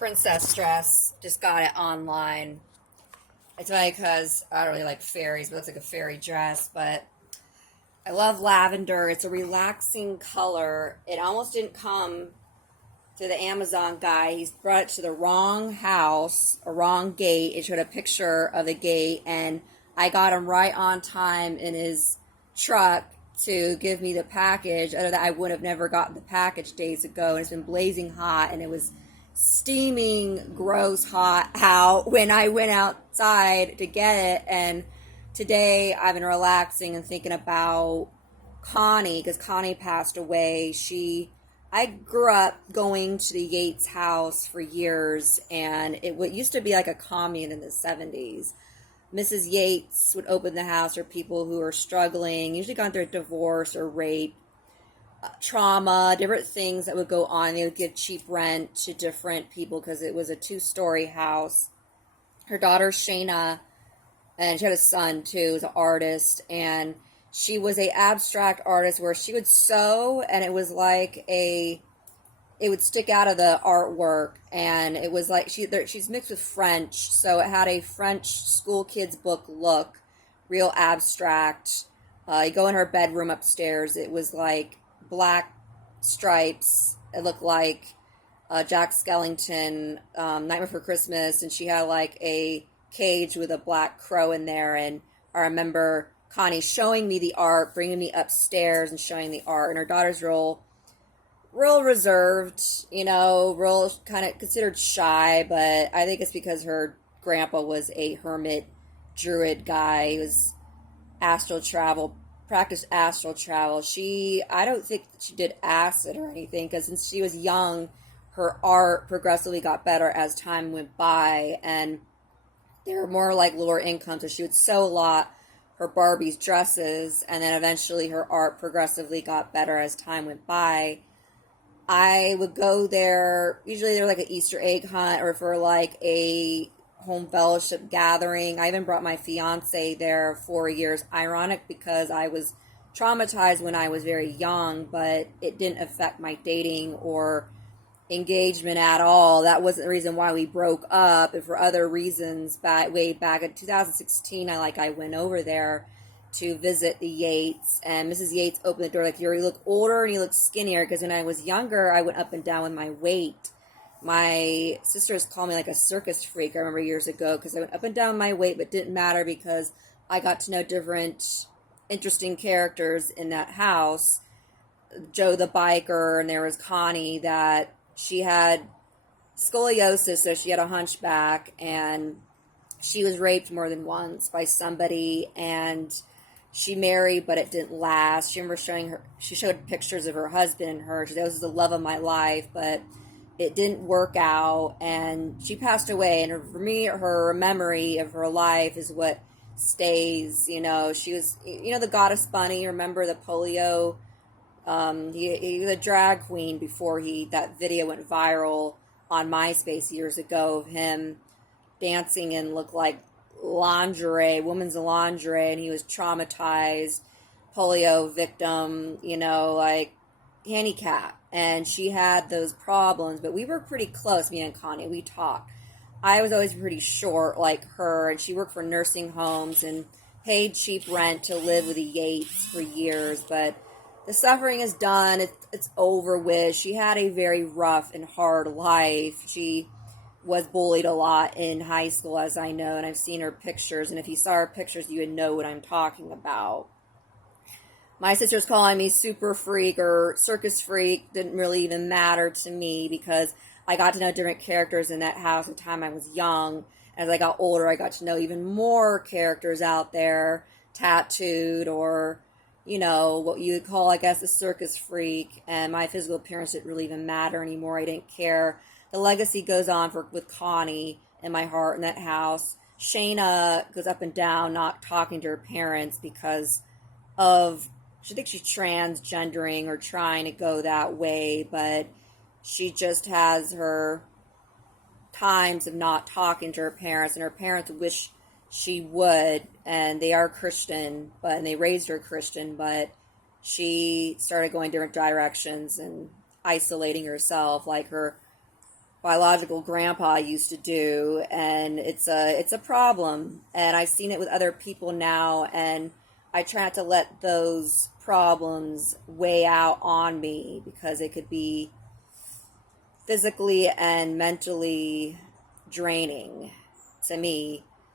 princess dress. Just got it online. It's funny because I don't really like fairies, but it looks like a fairy dress. But I love lavender. It's a relaxing color. It almost didn't come to the Amazon guy. He's brought it to the wrong house, a wrong gate. It showed a picture of the gate, and I got him right on time in his truck to give me the package. Other than that, I would have never gotten the package days ago. And it's been blazing hot, and it was steaming, gross hot out when I went outside to get it. And today I've been relaxing and thinking about Connie because Connie passed away. I grew up going to the Yates house for years, and it used to be like a commune in the 70s. Mrs. Yates would open the house for people who are struggling, usually gone through a divorce or rape, trauma, different things that would go on. They would give cheap rent to different people because it was a two-story house. Her daughter, Shayna, and she had a son too, was an artist, and she was a abstract artist where she would sew, and it was like it would stick out of the artwork, and it was like she's mixed with French, so it had a French school kids book look, real abstract. You go in her bedroom upstairs, it was like black stripes. It looked like Jack Skellington, Nightmare Before Christmas, and she had like a cage with a black crow in there. And I remember Connie showing me the art, bringing me upstairs and showing the art. And her daughter's real reserved, real kind of considered shy, but I think it's because her grandpa was a hermit druid guy. He was practiced astral travel. I don't think she did acid or anything, because since she was young, her art progressively got better as time went by, and they were more like lower income, so she would sew a lot, her Barbie's dresses, and then eventually her art progressively got better as time went by. I would go there, usually they're like an Easter egg hunt or for like a home fellowship gathering. I even brought my fiance there for years. Ironic because I was traumatized when I was very young, but it didn't affect my dating or engagement at all. That wasn't the reason why we broke up. And for other reasons, way back in 2016, I went over there to visit the Yates, and Mrs. Yates opened the door like, you look older and you look skinnier, because when I was younger, I went up and down with my weight. My sisters called me like a circus freak, I remember years ago, because I went up and down my weight, but it didn't matter because I got to know different interesting characters in that house. Joe the biker, and there was Connie, that she had scoliosis, so she had a hunchback, and she was raped more than once by somebody, and she married, but it didn't last. She showed pictures of her husband and her. She said, "This is the love of my life," but it didn't work out, and she passed away. And for me, her memory of her life is what stays. She was, the goddess bunny. Remember the polio? He was a drag queen before that video went viral on MySpace years ago of him dancing and looked like women's lingerie, and he was traumatized, polio victim, like handicapped, and she had those problems, but we were pretty close, me and Connie. We talked. I was always pretty short like her, and she worked for nursing homes and paid cheap rent to live with the Yates for years, but the suffering is done. It's over with. She had a very rough and hard life. She was bullied a lot in high school, as I know, and I've seen her pictures, and if you saw her pictures, you would know what I'm talking about. My sister's calling me super freak or circus freak. Didn't really even matter to me because I got to know different characters in that house at the time I was young. As I got older, I got to know even more characters out there, tattooed, or what you would call, I guess, a circus freak, and my physical appearance didn't really even matter anymore. I didn't care. The legacy goes on with Connie in my heart in that house. Shayna goes up and down not talking to her parents because she thinks she's transgendering or trying to go that way, but she just has her times of not talking to her parents, and her parents wish she would, and they are Christian, and they raised her Christian, but she started going different directions and isolating herself. Like her biological grandpa used to do, and it's a problem. And I've seen it with other people now, and I try not to let those problems weigh out on me because it could be physically and mentally draining to me.